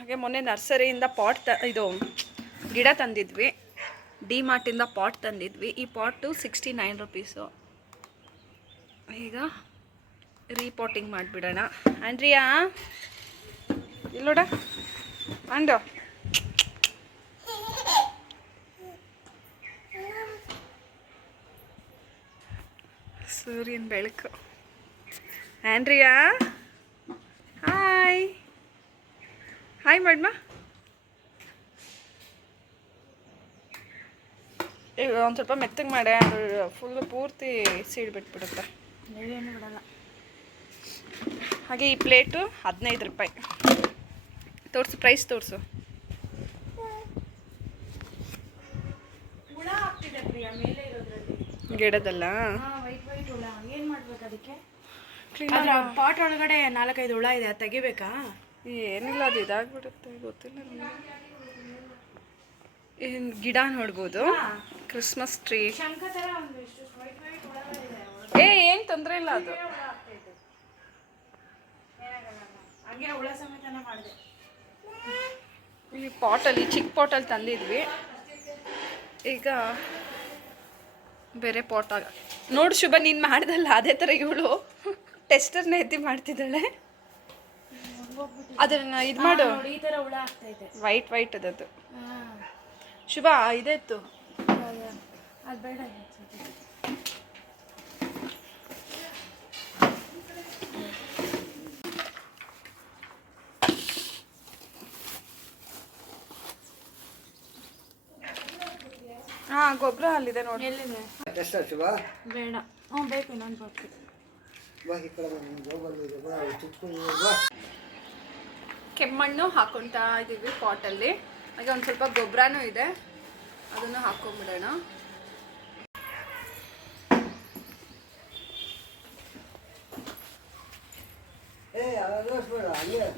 ಹಾಗೆ ಮೊನ್ನೆ ನರ್ಸರಿಯಿಂದ ಪಾಟ್ ತ, ಇದು ಗಿಡ ತಂದಿದ್ವಿ. ಡಿ ಮಾರ್ಟಿಂದ ಪಾಟ್ ತಂದಿದ್ವಿ. ಈ ಪಾಟು ಸಿಕ್ಸ್ಟಿ ನೈನ್ ರುಪೀಸು. ಈಗ ರೀಪಾಟಿಂಗ್ ಮಾಡಿಬಿಡೋಣ. ಆಂಡ್ರಿಯಾ? ಇಲ್ಲೋಡ ಆಂಡು ಸೂರ್ಯನ ಬೆಳಕು. ಆಂಡ್ರಿಯಾ? ಹಾಯ್. ಹಾಯ್ ಮಾಡಮ್ಮ ಈಗ ಒಂದು ಸ್ವಲ್ಪ ಮೆತ್ತಗೆ ಮಾಡೆ ಫುಲ್ಲು ಪೂರ್ತಿ ಸೀಡ್ ಬಿಟ್ಬಿಡುತ್ತೆ. ನೀವೇನು ಬಿಡಲ್ಲ. ಹಾಗೆ ಈ ಪ್ಲೇಟು ಹದಿನೈದು ರೂಪಾಯಿ. ತೋರಿಸು ಪ್ರೈಸ್ ತೋರಿಸು. ಗಿಡದಲ್ಲ? ಕ್ಲೀನ್ ಪಾಟ್ ಒಳಗಡೆ ನಾಲ್ಕೈದು ಹುಳ ಇದೆ ತೆಗಿಬೇಕಾ? ಏನಿಲ್ಲ ಅದು ಇದಾಗ್ಬಿಡುತ್ತೆ ಗೊತ್ತಿಲ್ಲ ಏನು ಗಿಡ ನೋಡ್ಬೋದು? ಕ್ರಿಸ್ಮಸ್ ಟ್ರೀ ಏ ಏನು ತೊಂದರೆ ಇಲ್ಲ ಅದು. ಈ ಪಾಟಲ್ಲಿ ಚಿಕ್ಕ ಪಾಟಲ್ಲಿ ತಂದಿದ್ವಿ. ಈಗ ಬೇರೆ ಪಾಟ್ ಆಗ ನೋಡು ಶುಭ ನೀನು ಮಾಡ್ದಲ್ಲ ಅದೇ ಥರ ಇವಳು. ಟೆಸ್ಟರ್ನ ಎತ್ತಿ ಮಾಡ್ತಿದ್ದಾಳೆ. ಅದನ್ನ ಇದು ಮಾಡು. ನೋಡಿ ಈ ತರ ಹುಳ ಆಗ್ತೈತೆ ವೈಟ್ ವೈಟ್ ಅದದ್ದು. ಹಾ. ಶುಭ ಇದೆತ್ತು? ಅದು ಬೇಡ ಹಾಂ ಗೊಬ್ಬರ ಅಲ್ಲಿದೆ ನೋಡಿ. ಎಲ್ಲಿದೆ? ಎಷ್ಟು ಶಿವ ಬೇಡ. ಹ್ಞೂ ಬೇಕು ಇನ್ನೊಂದು ಬಾಟ್ಲಿ ಬಾ ಈ ಕಡೆ ಬಂದು ಇದೆ. ಬಾ ಚುಚ್ಕೊಂಡು ಬಾ ಕೆಮ್ಮಣ್ಣು ಹಾಕೊತಾ ಇದ್ದೀವಿ ಪಾಟಲ್ಲಿ. ಹಾಗೆ ಒಂದು ಸ್ವಲ್ಪ ಗೊಬ್ಬರನೂ ಇದೆ. ಅದನ್ನು ಹಾಕೊಂಡ್ಬಿಡೋಣ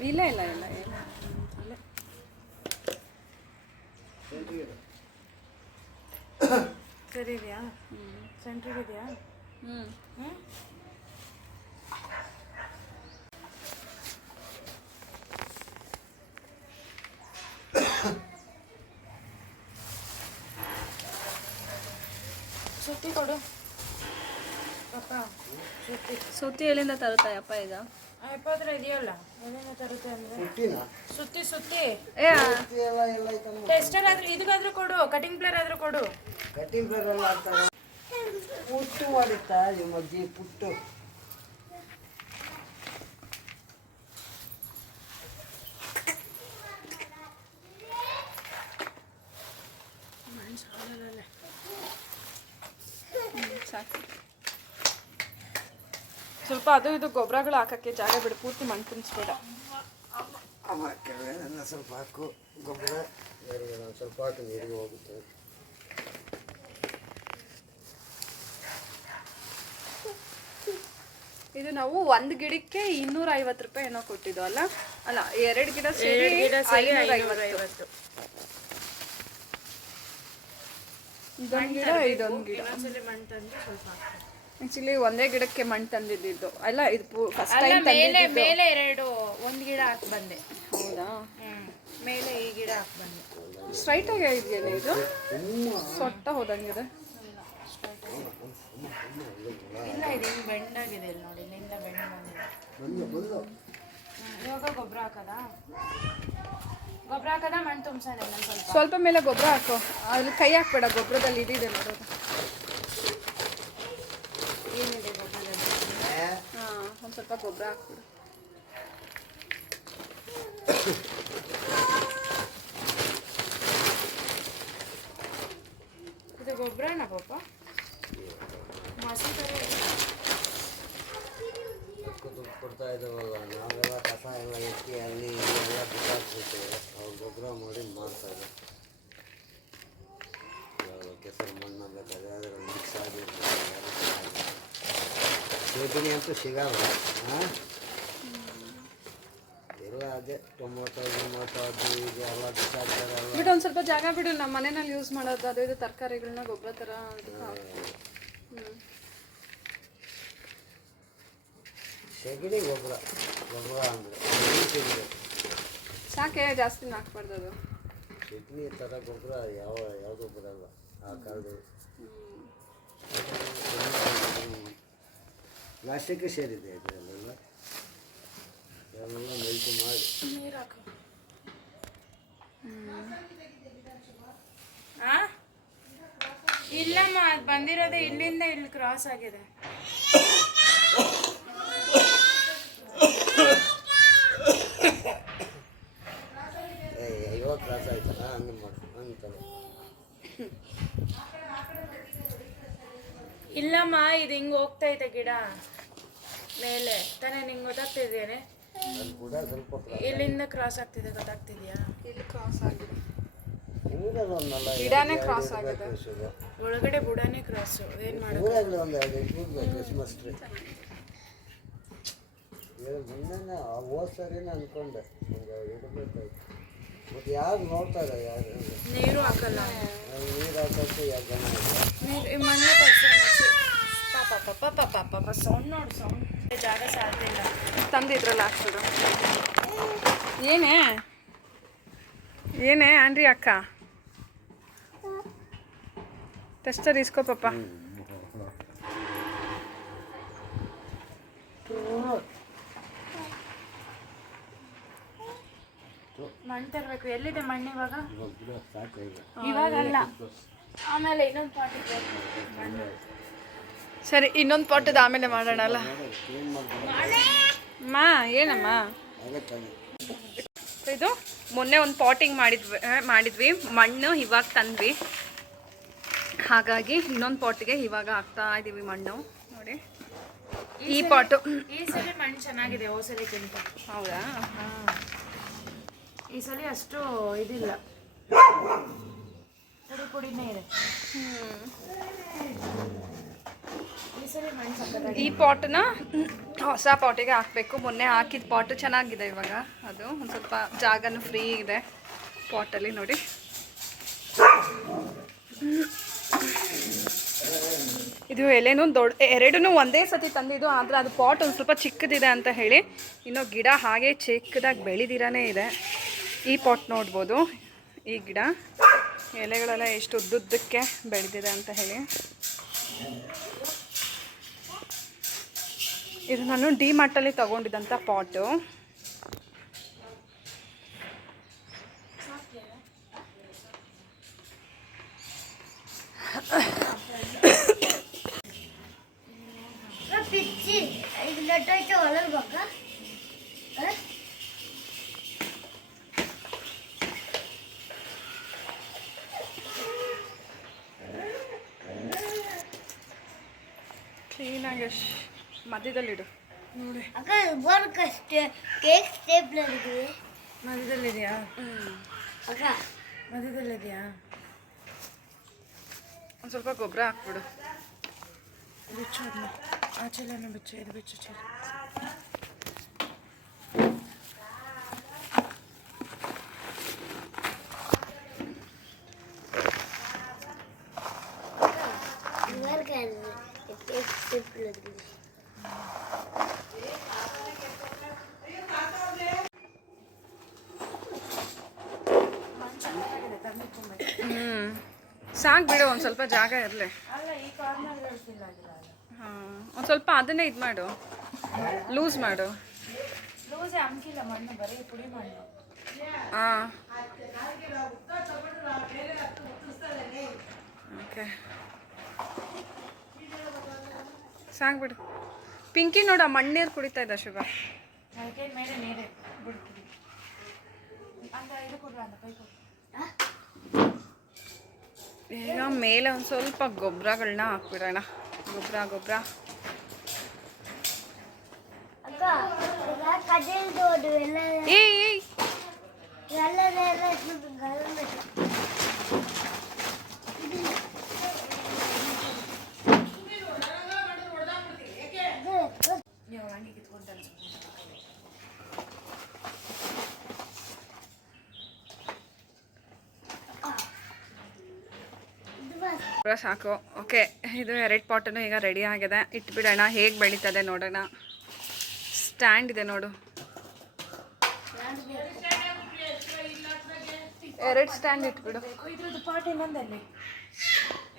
ಇಲ್ಲ ಇಲ್ಲ ಇಲ್ಲ ಇಲ್ಲ ಸರಿ ಇದೆಯಾ? ಸೆಂಟ್ರಿಗೆ ಇದೆಯಾ? ಹ್ಞೂ ಹ್ಞೂ ಸುತ್ತಿ ಕೊಡು ಪಾಪ ಸುತ್ತಿ ಸುತ್ತಿ ಎಲ್ಲಿಂದ ತರುತ್ತಾಯಪ್ಪ ಈಗ? ಅಪ್ಪ ಈಗ ಇದೆಯಲ್ಲ ಎಲ್ಲಿಂದ ತರುತ್ತೆ ಅಂದ್ರೆ? ಸುತ್ತಿ ಸುತ್ತಿ. ಏ ಟೆಸ್ಟರ್ ಆದ್ರೂ ಇದಕ್ಕಾದ್ರೂ ಕೊಡು ಕಟಿಂಗ್ ಪ್ಲೇರ್ ಆದ್ರೂ ಕೊಡು. ಕಟಿಂಗ್ ಎಲ್ಲ ಪುಟ್ಟು ಮಾಡುತ್ತಾ ಪುಟ್ಟು? ಸಾಕು. ಸ್ವಲ್ಪ ಅದು ಇದು ಗೊಬ್ಬರಗಳು ಹಾಕಕ್ಕೆ ಜಾಗ ಬಿಡು ಪೂರ್ತಿ ಮಣ್ಣು ತುಂಬಿಸ್ಬೇಡ. ಸ್ವಲ್ಪ ಹಾಕು ಗೊಬ್ಬರ. ಸ್ವಲ್ಪ ಹಾಕು ನೀರಿಗೆ ಹೋಗುತ್ತೆ. ಇದು ನಾವು ಒಂದು ಗಿಡಕ್ಕೆ ಇನ್ನೂರ ಐವತ್ತು ರೂಪಾಯಿ ಏನೋ ಕೊಟ್ಟಿದ್ದು ಅಲ್ಲ? ಅಲ್ಲ ಎರಡು ಗಿಡ ಸೇರಿ ಐನೂರ ಐವತ್ತು ಇದೊಂದು ಗಿಡ ಇದೊಂದು ಗಿಡ. ಆಕ್ಚುಲಿ ಒಂದೇ ಗಿಡಕ್ಕೆ ಮಣ್ಣು ತಂದಿದ್ದು. ಅಲ್ಲ ಇದು ಫಸ್ಟ್ ಅಲ್ಲ ಟೈಮ್ ಮೇಲೆ ಮೇಲೆ ಎರಡು ಒಂದ್ ಗಿಡ ಹಾಕಿ ಬಂದೆ. ಹೌದಾ? ಹ್ಮ್. ಮೇಲೆ ಈ ಗಿಡ ಹಾಕಿ ಬಂದೆ. ಸ್ಟ್ರೈಟ್ ಆಗಿ ಇದೆಯಲ್ಲ ಇದು? ಸೊಟ್ಟ ಹೋದಂಗಿದೆ. ಇಲ್ಲ ಇದು ಹಿಂಗೆ ಬೆಂಡಾಗಿದೆ ಇಲ್ಲಿ ನೋಡಿ ಇಲ್ಲಿಂದ ಬೆಂಡ್ ಬಂದಿದೆ. ಬಂದು ಬಂದು ಹ್ಮ್, ಇವಾಗ ಗೊಬ್ಬರ ಹಾಕದಾ? ಗೊಬ್ಬರ ಹಾಕದ ಮಣ್ಣು ತುಂಬ್ಸೋಣ ಇನ್ನೊಂದು ಸ್ವಲ್ಪ. ಸ್ವಲ್ಪ ಮೇಲೆ ಗೊಬ್ಬರ ಹಾಕು. ಅಲ್ಲಿ ಕೈ ಹಾಕ್ಬೇಡ ಗೊಬ್ಬರದಲ್ಲಿ ಇದಿದೆ ನೋಡೋದು ಏನಿದೆ ಗೊಬ್ಬರದಲ್ಲಿ ಏ, ಹಾಂ ಒಂದು ಸ್ವಲ್ಪ ಗೊಬ್ಬರ ಹಾಕ್ಬಿಡು ಇದು ಗೊಬ್ಬರನ ಪಾಪ ಮಸಿ ಥರ ಕೊಡ್ತಾ ಇದ್ದಾವಲ್ಲ ನಾವೆಲ್ಲ ಕಸ ಎಲ್ಲ ಎತ್ತಿ ಅಲ್ಲಿ ಎಲ್ಲ ಬಿಸಾಕ್ಬಿಡ್ತೇವೆ ಅವ್ರು ಗೊಬ್ಬರ ಮಾಡಿ ಯಾವ್ದು ಕೆಸರು ಮಣ್ಣು ಬೇಕಾದ್ರೆ ಅದರಲ್ಲಿ ಮಿಕ್ಸ್ ಆಗಿರ್ತದೆ ಸೇಬಿನಿ ಅಂತೂ ಸಿಗಲ್ಲ ಹಾಂ ಎಲ್ಲ ಅದೇ ಟೊಮೊಟೊ ಟೊಮೊಟೊ ಅದು ಇದು ಎಲ್ಲ ಬಿಸಾಕ್ತಾರಲ್ಲ ಬಿಡು ಒಂದು ಸ್ವಲ್ಪ ಜಾಗ ಬಿಡು. ನಮ್ಮ ಮನೆಯಲ್ಲಿ ಯೂಸ್ ಮಾಡೋದು ಅದು ಇದು ತರಕಾರಿಗಳನ್ನ ಗೊಬ್ಬರ ಥರ ಸೆಗಣಿ ಗೊಬ್ಬರ ಗೊಬ್ಬರ ಅಂದರೆ ಸಾಕೆ ಜಾಸ್ತಿ ಹಾಕ್ಬಾರ್ದು ಅದು. ಕಿಡ್ನಿ ಥರ ಗೊಬ್ಬರ ಯಾವ ಯಾವುದೂ ಬರಲ್ಲ ಆ ಕಾಲದಲ್ಲಿ. ಪ್ಲಾಸ್ಟಿಕ್ ಸೇರಿದೆ ಇದರಲ್ಲೆಲ್ಲ. ಅದನ್ನೆಲ್ಲ ಮೆಲ್ಟ್ ಮಾಡಿ? ಇಲ್ಲಮ್ಮ ಅದು ಬಂದಿರೋದೇ ಇಲ್ಲಿಂದ ಇಲ್ಲಿ ಕ್ರಾಸ್ ಆಗಿದೆ. ಅಯ್ಯೋ ಕ್ರಾಸ್ ಆಯ್ತಲ್ಲ ಹಂಗೆ ಮಾಡಿ ಇಲ್ಲಮ್ಮ ಇದು ಹಿಂಗೆ ಇದೆ ಗಿಡ. ಮೇಲೆ. ತಾನೇ ನಿಂಗೆ ಗೊತ್ತಾಗ್ತಿದ್ದೇನೆ ಇಲ್ಲಿಂದ ಕ್ರಾಸ್ ಆಗ್ತಿದೆ ಗೊತ್ತಾಗ್ತಿದ್ಯಾ? ಇಲ್ಲಿ ಕ್ರಾಸ್ ಆಗಿದೆ. ಗಿಡನೇ ಕ್ರಾಸ್ ಆಗಿದೆ. ಒಳಗಡೆ ಬುಡನೇ ಕ್ರಾಸ್ ಏನು ಮಾಡೋದು? ಮೊನ್ನೆ ಹೋದ ಸರಿನೇ ಅನ್ಕೊಂಡೆ. ಇಡಬೇಕಾಯ್ತು ಮತ್ತು ಯಾರು ನೋಡ್ತಾರೆ ಯಾರು? ನೀರು ಹಾಕಲ್ಲ. ನೀರು ಹಾಕೋಕ್ಕೆ ಯಾರು ಜನ ನೀರು ಮಣ್ಣು ಪಾಪ ಪಾಪ ಪಾಪ ಪಾಪ ಸೌಂಡ್ ನೋಡು ಸೌಂಡ್. ಜಾಗ ಸಾಧ್ಯ ಇಲ್ಲ. ತಂದಿದ್ರಲ್ಲ ಇದ್ರಲ್ಲಿ ಹಾಕ್ಬಿಡು ಏನೇ? ಏನೇ ಆನ್ರಿ ಅಕ್ಕ? ಟೆಸ್ಟರ್ ಇಸ್ಕೋ ಪಾಪ ಮಣ್ಣು ತರಬೇಕು. ಎಲ್ಲಿದೆ ಮಣ್ಣು ಇವಾಗ? ಇವಾಗ ಅಲ್ಲ. ಆಮೇಲೆ ಇನ್ನೊಂದು ಪಾಟ್ ಇದೆ. ಸರಿ ಇನ್ನೊಂದು ಪಾಟದ ಆಮೇಲೆ ಮಾಡೋಣ ಅಲ್ಲ. ಅಮ್ಮ ಏನಮ್ಮ? ಇದು ಮೊನ್ನೆ ಒಂದು ಪಾಟಿಂಗ್ ಮಾಡಿದ್ವಿ ಮಾಡಿದ್ವಿ. ಮಣ್ಣು ಇವಾಗ ತಂದ್ವಿ. ಹಾಗಾಗಿ ಇನ್ನೊಂದು ಪಾಟಿಗೆ ಇವಾಗ ಹಾಕ್ತಾ ಇದೀವಿ ಮಣ್ಣು. ನೋಡಿ. ಈ ಪಾಟು. ಈ ಸಲ ಮಣ್ಣು ಚೆನ್ನಾಗಿದೆ ಓಸಲಿಕ್ಕಿಂತ ಹೌದಾ? ಹೌದಾ ಈ ಸಲ ಅಷ್ಟು ಇದಿಲ್ಲ. ಪುಡಿ ಪುಡಿನೇ ಇದೆ. ಈ ಈ ಪಾಟನ್ನ ಹೊಸ ಪಾಟಿಗೆ ಹಾಕಬೇಕು. ಮೊನ್ನೆ ಹಾಕಿದ ಪಾಟು ಚೆನ್ನಾಗಿದೆ ಇವಾಗ. ಅದು ಒಂದು ಸ್ವಲ್ಪ ಜಾಗನೂ ಫ್ರೀ ಇದೆ ಪಾಟಲ್ಲಿ ನೋಡಿ. ಇದು ಎಲೆನೂ ದೊಡ್ಡ ಎರಡೂ ಒಂದೇ ಸತಿ ತಂದಿದ್ದು, ಆದರೆ ಅದು ಪಾಟ್ ಒಂದು ಸ್ವಲ್ಪ ಚಿಕ್ಕದಿದೆ ಅಂತ ಹೇಳಿ. ಇನ್ನು ಗಿಡ ಹಾಗೆ ಚಿಕ್ಕದಾಗಿ ಬೆಳೆದಿರಾನೇ ಇದೆ. ಈ ಪಾಟ್ ನೋಡ್ಬೋದು. ಈ ಗಿಡ. ಎಲೆಗಳೆಲ್ಲ ಎಷ್ಟು ಉದ್ದುದ್ದಕ್ಕೆ ಬೆಳೆದಿದೆ ಅಂತ ಹೇಳಿ. ಇದು ನಾನು ಡಿ ಮಾರ್ಟಲ್ಲಿ ತಗೊಂಡಿದ್ದಂಥ ಪಾಟು ಹಂಗಶ್ ಮಧ್ಯದಲ್ಲಿ ಇಡು ನೋಡಿ. ಅಕ್ಕ ಬರ್ಕಷ್ಟೇ ಕೇಕ್ ಸ್ಟೇಪ್ಲರ್ ಇದೆ. ಮಧ್ಯದಲ್ಲಿದೆಯಾ? ಅಕ್ಕ. ಮಧ್ಯದಲ್ಲಿದೆಯಾ? ಒಂದು ಸ್ವಲ್ಪ ಗೊಬ್ಬರ ಹಾಕ್ಬಿಡು. ಬಿಚ್ಚು ಅದನ್ನ ಆಚೆಲ್ಲ ಬಿಚ್ಚು ಇದು ಬಿಚ್ಚು ಚೀಲ. ಸಾಕು ಬಿಡು ಒಂದು ಸ್ವಲ್ಪ ಜಾಗ ಇರಲಿ. ಅಲ್ಲ ಈ ಕಾರ್ನರ್ ಹೇಳ್ತಿಲ್ಲ ಆಗಿಲ್ಲ ಹಾಂ ಒಂದು ಸ್ವಲ್ಪ ಅದನ್ನೇ ಇದು ಮಾಡು. ಲೂಸ್ ಮಾಡು. ಲೂಸೆ ಅಂಕಿಲ್ಲ ಮಣ್ಣು ಬರೀ ಪುಡಿ ಮಣ್ಣು ಹಾಂ. ಓಕೆ ಸಾಕು ಬಿಡು. ಪಿಂಕಿ ನೋಡ ಮಣ್ಣೀರು ಕುಡಿತಾ ಇದ್ದ ಶುಭ. ಮೇಲೆ ನೀರೇ ಈಗ ಮೇಲೆ ಒಂದು ಸ್ವಲ್ಪ ಗೊಬ್ಬರಗಳನ್ನ ಹಾಕ್ಬಿಡೋಣ ಗೊಬ್ಬರ ಗೊಬ್ಬರ ಯಾವ ಸಾಕು. ಓಕೆ ಇದು ಎರಡು ಪಾಟನ್ನು ಈಗ ರೆಡಿ ಆಗಿದೆ. ಇಟ್ಬಿಡೋಣ ಹೇಗೆ ಬೆಳೀತದೆ ನೋಡೋಣ. ಸ್ಟ್ಯಾಂಡ್ ಇದೆ ನೋಡು. ಎರಡು ಸ್ಟ್ಯಾಂಡ್ ಇಟ್ಬಿಡು.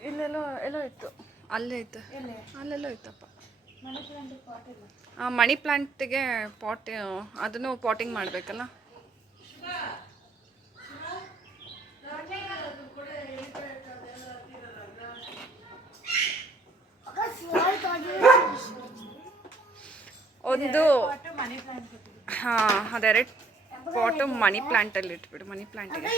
ಇಲ್ಲೆಲ್ಲೋ ಎಲ್ಲೋ ಇತ್ತು. ಅಲ್ಲೇ ಇತ್ತು. ಅಲ್ಲೆಲ್ಲೋ ಇತ್ತಪ್ಪ. ಮಣಿ ಪ್ಲಾಂಟಿಗೆ ಪಾಟ್ ಅದನ್ನು ಪಾಟಿಂಗ್ ಮಾಡಬೇಕಲ್ಲ ಅಕ್ಕ ಸ್ಮಾಲ್ ಒಂದು ಹಾ ಅದೆರಡು ಪಾಟು ಮನಿ ಪ್ಲಾಂಟಲ್ಲಿ ಇಟ್ಬಿಡು ಮನಿ ಪ್ಲಾಂಟಿಗೆ